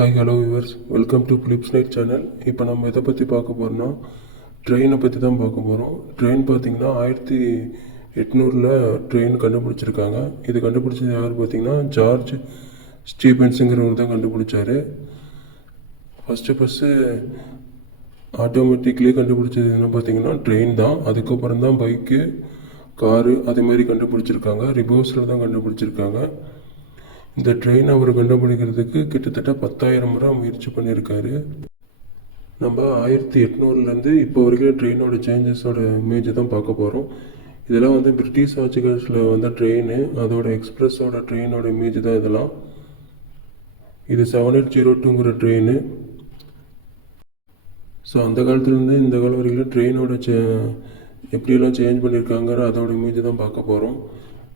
Hi hello viewers, welcome to Philips night channel. இப்போ நம்ம எதை பற்றி பார்க்க போகிறோம்னா ட்ரெயினை பற்றி தான் பார்க்க போகிறோம். ட்ரெயின் பார்த்திங்கன்னா 1800 ட்ரெயின் கண்டுபிடிச்சிருக்காங்க. இது கண்டுபிடிச்சது யார் பார்த்திங்கன்னா ஜார்ஜ் ஸ்டீபன்ஸுங்கிறவர் தான் கண்டுபிடிச்சார். ஃபஸ்ட்டு ஆட்டோமேட்டிக்லேயே கண்டுபிடிச்சது என்ன பார்த்திங்கன்னா ட்ரெயின் தான். அதுக்கப்புறம் தான் பைக்கு, காரு அதேமாதிரி கண்டுபிடிச்சிருக்காங்க. ரிவர்ஸில் தான் கண்டுபிடிச்சிருக்காங்க. இந்த ட்ரெயின் அவர் கண்டுபிடிக்கிறதுக்கு கிட்டத்தட்ட 10,000 முறை முயற்சி பண்ணியிருக்காரு. நம்ம 1800 இப்போ வரைக்கும் ட்ரெயினோட சேஞ்சஸோட இமேஜ் தான் பார்க்க போகிறோம். இதெல்லாம் பிரிட்டிஷ் ஆட்சி காலத்தில் வந்த ட்ரெயின், அதோட எக்ஸ்பிரஸோட ட்ரெயினோட இமேஜ் தான் இதெல்லாம். இது 7802ங்கிற ட்ரெயின். ஸோ அந்த காலத்துலேருந்து இந்த காலம் வரைக்கும் ட்ரெயினோட எப்படியெல்லாம் சேஞ்ச் பண்ணியிருக்காங்கிற அதோட இமேஜ் தான் பார்க்க போகிறோம்.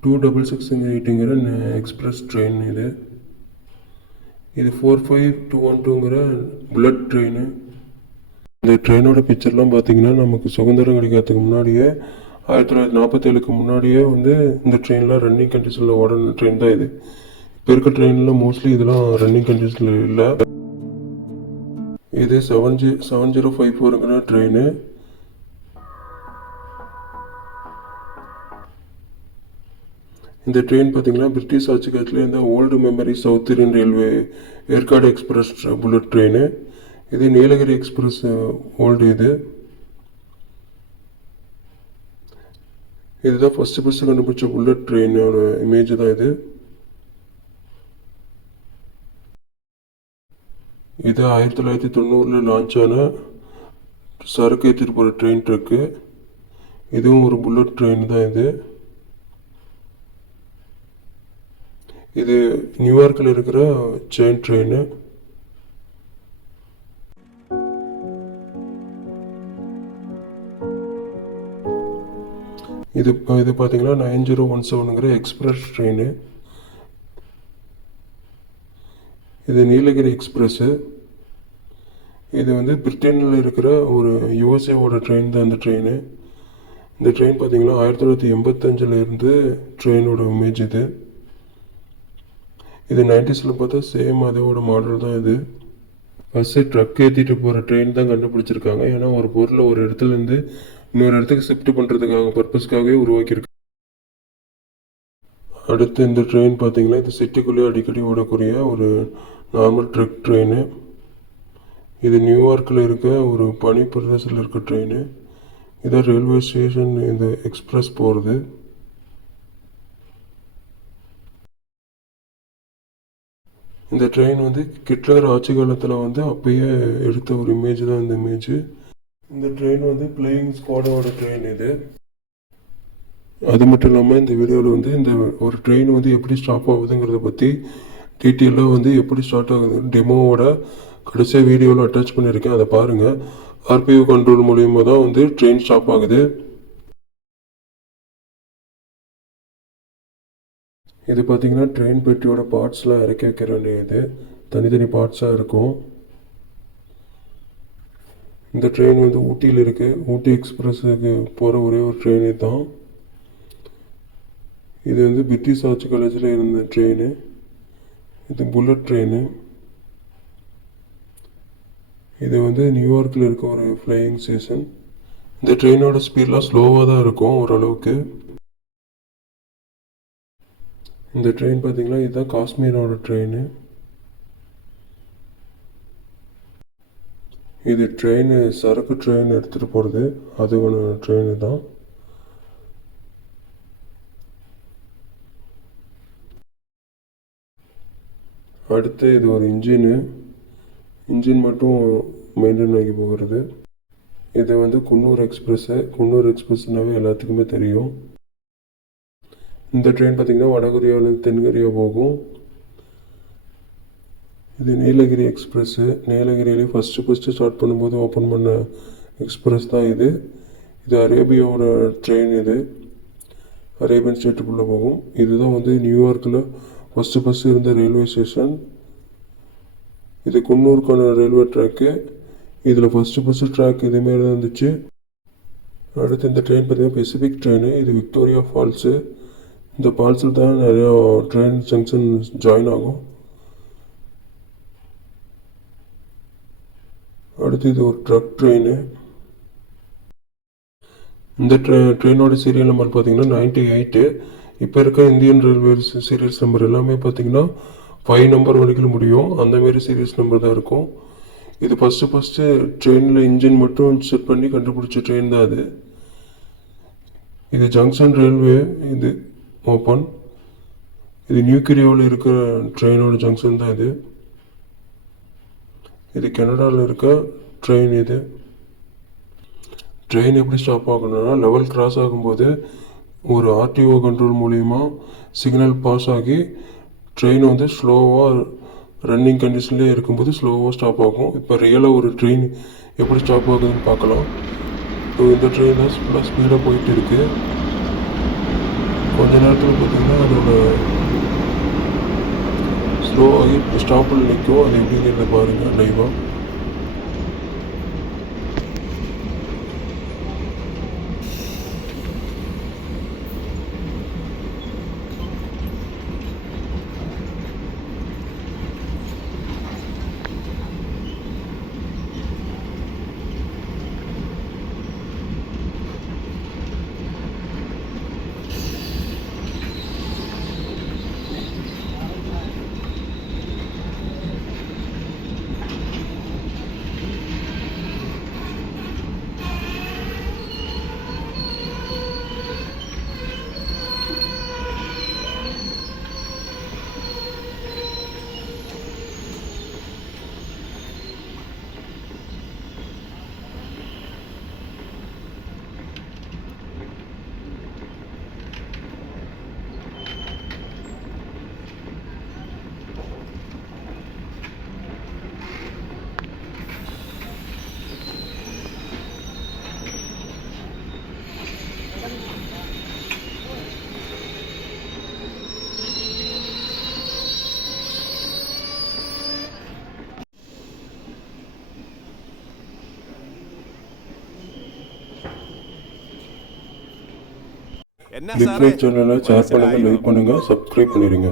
2668ங்கிற எக்ஸ்பிரஸ் ட்ரெயின் இது 45212ங்கிற புல்லட் ட்ரெயின். இந்த ட்ரெயினோட பிக்சர்லாம் பார்த்தீங்கன்னா நமக்கு சுதந்திரம் கிடைக்கிறதுக்கு முன்னாடியே 1947க்கு முன்னாடியே இந்த ட்ரெயின்லாம் ரன்னிங் கண்டிஷனில் ஓடன ட்ரெயின் தான் இது. இப்போ இருக்க ட்ரெயினில் மோஸ்ட்லி இதெல்லாம் ரன்னிங் கண்டிஷனில் இல்லை. இது 7054ங்கிற ட்ரெயின். இந்த ட்ரெயின் பார்த்திங்கன்னா பிரிட்டிஷ் ஆட்சி காலத்தில் இந்த old memory south Indian railway Yercaud express bullet train. இது நீலகிரி எக்ஸ்பிரஸ் ஓல்டு. இதுதான் ஃபஸ்ட்டு கண்டுபிடிச்ச புல்லட் ட்ரெயினோட இமேஜ் தான் இது. இது 1990 லான்ச் ஆன சரக்கு ஏற்றிட்டு போகிற ட்ரெயின் ட்ரக்கு. இதுவும் ஒரு புல்லட் ட்ரெயின் தான் இது. இது நியூயார்க்கில் இருக்கிற செயின் ட்ரெயின். இது பார்த்தீங்கன்னா 9017ங்கிற எக்ஸ்பிரஸ் ட்ரெயின். இது நீலகிரி எக்ஸ்பிரஸ்ஸு. இது பிரிட்டனில் இருக்கிற ஒரு யுஎஸ்ஏவோட ட்ரெயின் தான் இந்த ட்ரெயின். இந்த ட்ரெயின் பார்த்தீங்கன்னா 1985 ட்ரெயினோட இமேஜ் இது. 90s பார்த்தா சேம் அதோட மாடல் தான் இது. ஃபஸ்ட்டு ட்ரக் ஏற்றிட்டு போகிற ட்ரெயின் தான் கண்டுபிடிச்சிருக்காங்க. ஏன்னா ஒரு பொருளை ஒரு இடத்துலேருந்து இன்னொரு இடத்துக்கு ஷிஃப்ட் பண்ணுறதுக்காக பர்பஸ்க்காகவே உருவாக்கியிருக்காங்க. அடுத்து இந்த ட்ரெயின் பார்த்தீங்கன்னா இது சிட்டிக்குள்ளேயே அடிக்கடி ஓடக்கூடிய ஒரு நார்மல் ட்ரக் ட்ரெயின். இது நியூயார்க்கில் இருக்க ஒரு பனி பிரதேசத்தில் இருக்க ட்ரெயின். இதான் ரயில்வே ஸ்டேஷன் இந்த எக்ஸ்பிரஸ் போகிறது. இந்த ட்ரெயின் ஹிட்லர் ஆட்சி காலத்தில் அப்பயே எடுத்த ஒரு இமேஜ் தான் இந்த இமேஜ். இந்த ட்ரெயின் பிளேயிங் ஸ்குவாடோட ட்ரெயின் இது. அது மட்டும் இல்லாமல் இந்த வீடியோவில் இந்த ஒரு ட்ரெயின் எப்படி ஸ்டாப் ஆகுதுங்கிறத பற்றி டீட்டெயிலாக எப்படி ஸ்டார்ட் ஆகுது டெமோவோட கடைசியாக வீடியோவில் அட்டாச் பண்ணியிருக்கேன். அதை பாருங்கள். ஆர்பிஓ கண்ட்ரோல் மூலியமாக தான் ட்ரெயின் ஸ்டாப் ஆகுது. இது பார்த்திங்கன்னா ட்ரெயின் பெட்டியோட பார்ட்ஸ்லாம் இறக்கி வைக்க வேண்டியது தனித்தனி பார்ட்ஸாக இருக்கும். இந்த ட்ரெயின் ஊட்டியில் இருக்குது. ஊட்டி எக்ஸ்பிரஸுக்கு போகிற ஒரே ஒரு ட்ரெயின் தான் இது. பிரிட்டிஷ் ஆட்சி காலேஜில் இருந்த ட்ரெயின். இது புல்லட் ட்ரெயின். இது நியூயார்க்கில் இருக்க ஒரு ஃப்ளையிங் ஸ்டேஷன். இந்த ட்ரெயினோட ஸ்பீட்லாம் ஸ்லோவாக தான் இருக்கும் ஓரளவுக்கு. இந்த ட்ரெயின் பார்த்தீங்கன்னா இதுதான் காஷ்மீரோட ட்ரெயின். இது ட்ரெயின் சரக்கு ட்ரெயின் எடுத்துகிட்டு போகிறது அது ஒன்று ட்ரெயின் தான். அடுத்து இது ஒரு இன்ஜின் மட்டும் மெயின்டைன் ஆகி போகிறது. இது குன்னூர் எக்ஸ்பிரஸ்ஸு. குன்னூர் எக்ஸ்பிரஸ்னாவே எல்லாத்துக்குமே தெரியும். இந்த ட்ரெயின் பார்த்திங்கன்னா வடகொரியாவிலேருந்து தென்கொரியா போகும். இது நீலகிரி எக்ஸ்பிரஸ்ஸு. நீலகிரியிலே ஃபஸ்ட்டு ஸ்டார்ட் பண்ணும்போது ஓப்பன் பண்ண எக்ஸ்பிரஸ் தான் இது. அரேபியாவோட ட்ரெயின். இது அரேபியன் ஸ்டேட்டுக்குள்ளே போகும். இதுதான் நியூயார்க்கில் ஃபஸ்ட்டு இருந்த ரயில்வே ஸ்டேஷன். இது குன்னூருக்கான ரயில்வே ட்ராக்கு. இதில் ஃபஸ்ட்டு ட்ராக் இதேமாரி தான் இருந்துச்சு. அடுத்து இந்த ட்ரெயின் பார்த்திங்கன்னா பெசிபிக் ட்ரெயின். இது விக்டோரியா ஃபால்ஸு. இந்த ஃபால்ஸில் தான் நிறையா ட்ரெயின் ஜங்ஷன் ஜாயின் ஆகும். அடுத்து இது ஒரு ட்ரக் ட்ரெயின். இந்த ட்ரெயினோட சீரியல் நம்பர் பார்த்தீங்கன்னா 98. இப்போ இருக்க இந்தியன் ரயில்வேஸ் சீரியல்ஸ் நம்பர் எல்லாமே பார்த்தீங்கன்னா 5 நம்பர் வரைக்கும் முடியும். அந்தமாரி சீரியல்ஸ் நம்பர் தான் இருக்கும். இது ஃபஸ்ட்டு ட்ரெயினில் இன்ஜின் மட்டும் செட் பண்ணி கண்டுபிடிச்ச ட்ரெயின் தான் அது. இது ஜங்ஷன் ரயில்வே. இது ஓப்பன். இது நியூக்கிரியாவில் இருக்கிற ட்ரெயினோட ஜங்ஷன் தான் இது. இது கனடாவில் இருக்க ட்ரெயின். இது ட்ரெயின் எப்படி ஸ்டாப் ஆகணும்னா, லெவல் கிராஸ் ஆகும்போது ஒரு ஆர்டிஓ கண்ட்ரோல் மூலிமா சிக்னல் பாஸ் ஆகி ட்ரெயின் வந்து ஸ்லோவாக ரன்னிங் கண்டிஷன்லேயே இருக்கும்போது ஸ்லோவாக ஸ்டாப் ஆகும். இப்போ ரியலாக ஒரு ட்ரெயின் எப்படி ஸ்டாப் ஆகுதுன்னு பார்க்கலாம். இப்போ இந்த ட்ரெயின் தான் ஃபுல்லாக ஸ்பீடாக போயிட்டு இருக்குது. கொஞ்ச நேரத்தில் பார்த்திங்கன்னா அதோட ஸ்லோவாகி ஸ்டாப்பில் நிற்கும். அது எப்படிங்கிறத பாருங்கள் லைவாக. என்ன பிக் சார் ஃபைட் சேனலை ஷேர் பண்ணுங்கள், லைக் பண்ணுங்கள், சப்ஸ்கிரைப் பண்ணிடுங்க.